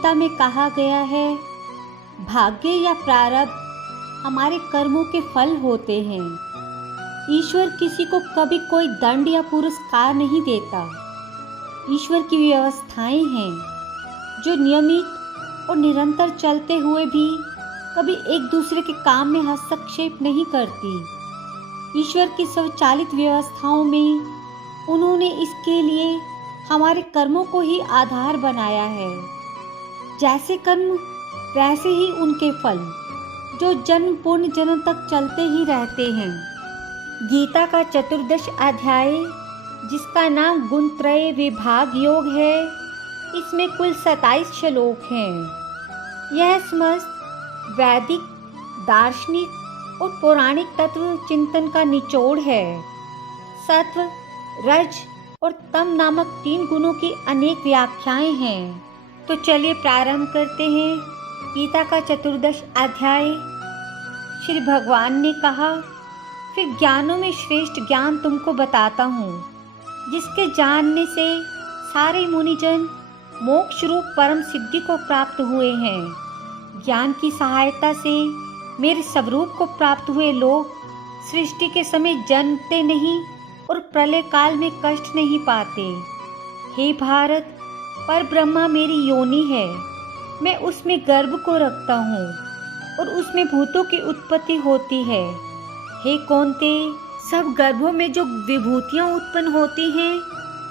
गीता में कहा गया है, भाग्य या प्रारब्ध हमारे कर्मों के फल होते हैं। ईश्वर किसी को कभी कोई दंड या पुरस्कार नहीं देता। ईश्वर की व्यवस्थाएं हैं जो नियमित और निरंतर चलते हुए भी कभी एक दूसरे के काम में हस्तक्षेप नहीं करती। ईश्वर की स्वचालित व्यवस्थाओं में उन्होंने इसके लिए हमारे कर्मों को ही आधार बनाया है। जैसे कर्म वैसे ही उनके फल, जो जन्म पूर्ण जन्म तक चलते ही रहते हैं। गीता का 14 अध्याय, जिसका नाम गुणत्रय विभाग योग है, इसमें कुल 27 श्लोक हैं। यह समस्त वैदिक, दार्शनिक और पौराणिक तत्व चिंतन का निचोड़ है। सत्व, रज और तम नामक 3 गुणों की अनेक व्याख्याएं हैं। तो चलिए प्रारंभ करते हैं। गीता का 14 अध्याय। श्री भगवान ने कहा, फिर ज्ञानों में श्रेष्ठ ज्ञान तुमको बताता हूँ, जिसके जानने से सारे मुनिजन मोक्ष रूप परम सिद्धि को प्राप्त हुए हैं। ज्ञान की सहायता से मेरे स्वरूप को प्राप्त हुए लोग सृष्टि के समय जन्मते नहीं और प्रलय काल में कष्ट नहीं पाते। हे भारत, पर ब्रह्मा मेरी योनि है। मैं उसमें गर्भ को रखता हूँ और उसमें भूतों की उत्पत्ति होती है। हे कौन्ते, सब गर्भों में जो विभूतियाँ उत्पन्न होती हैं,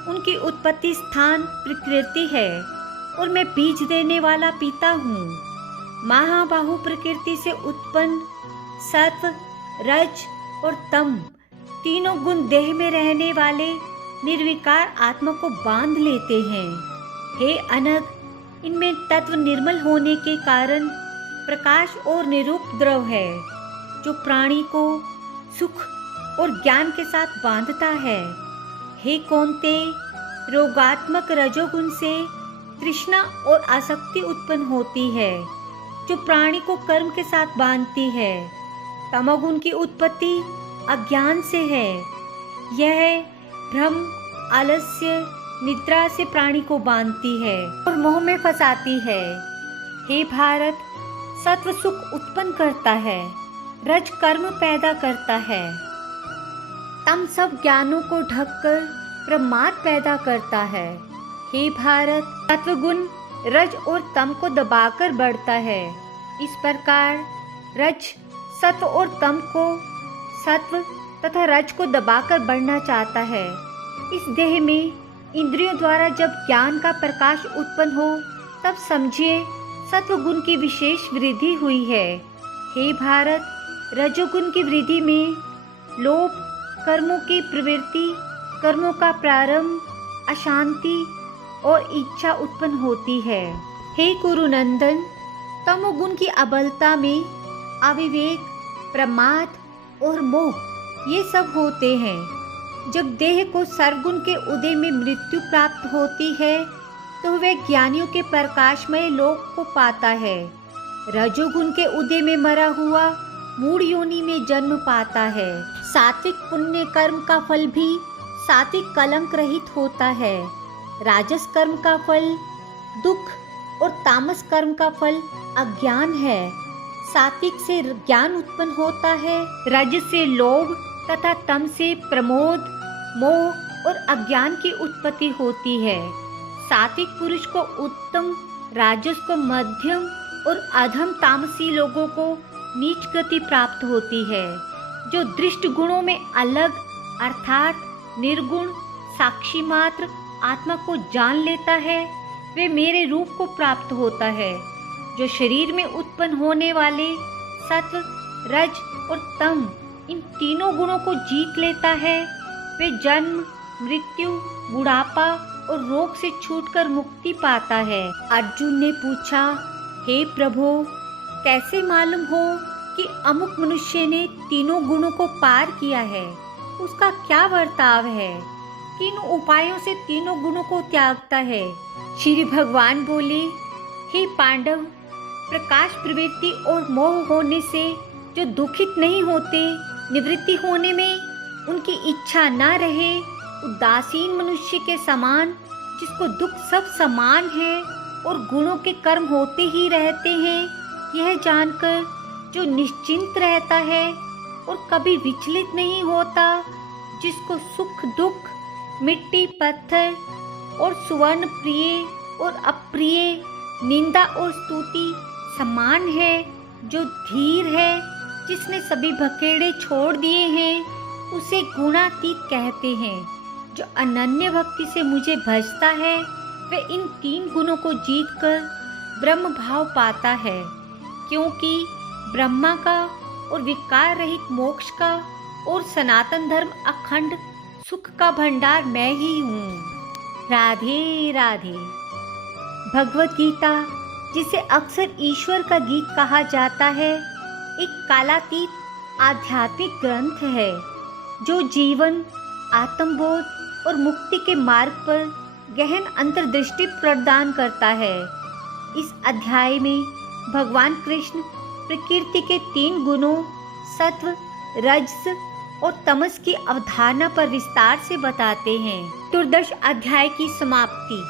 उनकी उत्पत्ति स्थान प्रकृति है और मैं बीज देने वाला पिता हूँ। महाबाहु प्रकृति से उत्पन्न सत्व, रज और तम तीनों गुण देह में रहने वाले निर्विकार आत्मा को बांध लेते हैं। हे अनग, इनमें तत्व निर्मल होने के कारण प्रकाश और निरूप द्रव है, जो प्राणी को सुख और ज्ञान के साथ बांधता है। हे कौन्ते, रोगात्मक रजोगुण से तृष्णा और आसक्ति उत्पन्न होती है, जो प्राणी को कर्म के साथ बांधती है। तमोगुण की उत्पत्ति अज्ञान से है। यह भ्रम, आलस्य, निद्रा से प्राणी को बांधती है और मोह में फंसाती है। हे भारत, सत्व सुख उत्पन्न करता है, रज कर्म पैदा करता है, तम सब ज्ञानों को ढककर प्रमाद पैदा करता है। हे भारत, सत्वगुण रज और तम को दबाकर बढ़ता है। इस प्रकार रज सत्व और तम को, सत्व तथा रज को दबाकर बढ़ना चाहता है। इस देह में इंद्रियों द्वारा जब ज्ञान का प्रकाश उत्पन्न हो, तब समझिए सत्वगुण की विशेष वृद्धि हुई है। हे भारत, रजोगुण की वृद्धि में लोभ, कर्मों की प्रवृत्ति, कर्मों का प्रारंभ, अशांति और इच्छा उत्पन्न होती है। हे कुरुनंदन, तमोगुण की अबलता में अविवेक, प्रमाद और मोह ये सब होते हैं। जब देह को सर्वगुण के उदय में मृत्यु प्राप्त होती है, तो वह ज्ञानियों के प्रकाशमय लोक को पाता है। रजोगुण के उदय में मरा हुआ मूढ़ योनि में जन्म पाता है। सात्विक पुण्य कर्म का फल भी सात्विक कलंक रहित होता है। राजस कर्म का फल दुख और तामस कर्म का फल अज्ञान है। सात्विक से ज्ञान उत्पन्न होता है, रज से लोभ तथा तम से प्रमोद, मोह और अज्ञान की उत्पत्ति होती है। सात्विक पुरुष को उत्तम, राजस को मध्यम और अधम तामसी लोगों को नीच गति प्राप्त होती है। जो दृष्ट गुणों में अलग अर्थात निर्गुण, साक्षी मात्र आत्मा को जान लेता है, वे मेरे रूप को प्राप्त होता है। जो शरीर में उत्पन्न होने वाले सत्व, रज और तम इन तीनों गुणों को जीत लेता है, वे जन्म, मृत्यु, बुढ़ापा और रोग से छूटकर मुक्ति पाता है। अर्जुन ने पूछा, हे प्रभु, कैसे मालूम हो कि अमुक मनुष्य ने तीनों गुणों को पार किया है? उसका क्या वर्ताव है? किन उपायों से तीनों गुणों को त्यागता है? श्री भगवान बोले, हे पांडव, प्रकाश प्रवृत्ति और मोह होने से जो दुखित नहीं होते, निवृत्ति होने में उनकी इच्छा न रहे, उदासीन मनुष्य के समान, जिसको दुख सब समान है, और गुणों के कर्म होते ही रहते हैं, यह जानकर जो निश्चिंत रहता है और कभी विचलित नहीं होता, जिसको सुख दुख, मिट्टी पत्थर और सुवर्ण प्रिय और अप्रिय, निंदा और स्तुति समान है, जो धीर है, जिसने सभी भकेड़े छोड़ दिए हैं, उसे गुणातीत कहते हैं। जो अनन्य भक्ति से मुझे भजता है, वह इन 3 गुणों को जीतकर ब्रह्म भाव पाता है, क्योंकि ब्रह्मा का और विकार रहित मोक्ष का और सनातन धर्म अखंड सुख का भंडार मैं ही हूँ। राधे राधे। भगवत गीता, जिसे अक्सर ईश्वर का गीत कहा जाता है, एक कालातीत आध्यात्मिक ग्रंथ है, जो जीवन, आत्मबोध और मुक्ति के मार्ग पर गहन अंतर्दृष्टि प्रदान करता है। इस अध्याय में भगवान कृष्ण प्रकृति के 3 गुणों सत्व, रजस और तमस की अवधारणा पर विस्तार से बताते हैं। 14 अध्याय की समाप्ति।